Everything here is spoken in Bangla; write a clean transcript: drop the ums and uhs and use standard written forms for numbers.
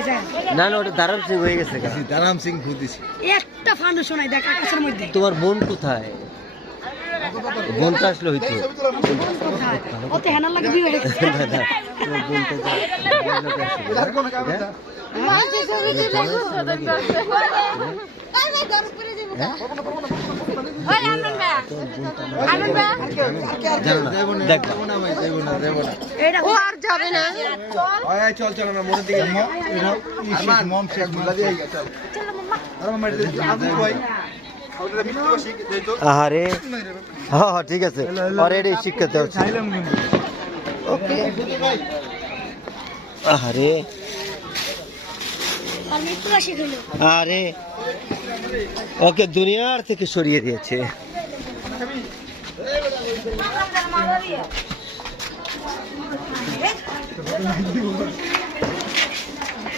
দেয় না না ওটা দারাম সিং হয়ে গেছে দারাম সিং ভূত দিছে একটা ফাউন্ডেশন নাই দেখ আকাশের মধ্যে তোমার বোন কোথায় বোনটা আসলে হইতো ওতে হেনার লাগে বিয়ে হয়ে গেছে তোমার বোনটা চল চল আমরা মোড়ের দিকে মম শেখ আরে হ্যাঁ ঠিক আছে অলরেডি শিক্ষাতে হচ্ছে ওকে আরে আরে ওকে দুনিয়ার থেকে সরিয়ে দিয়েছে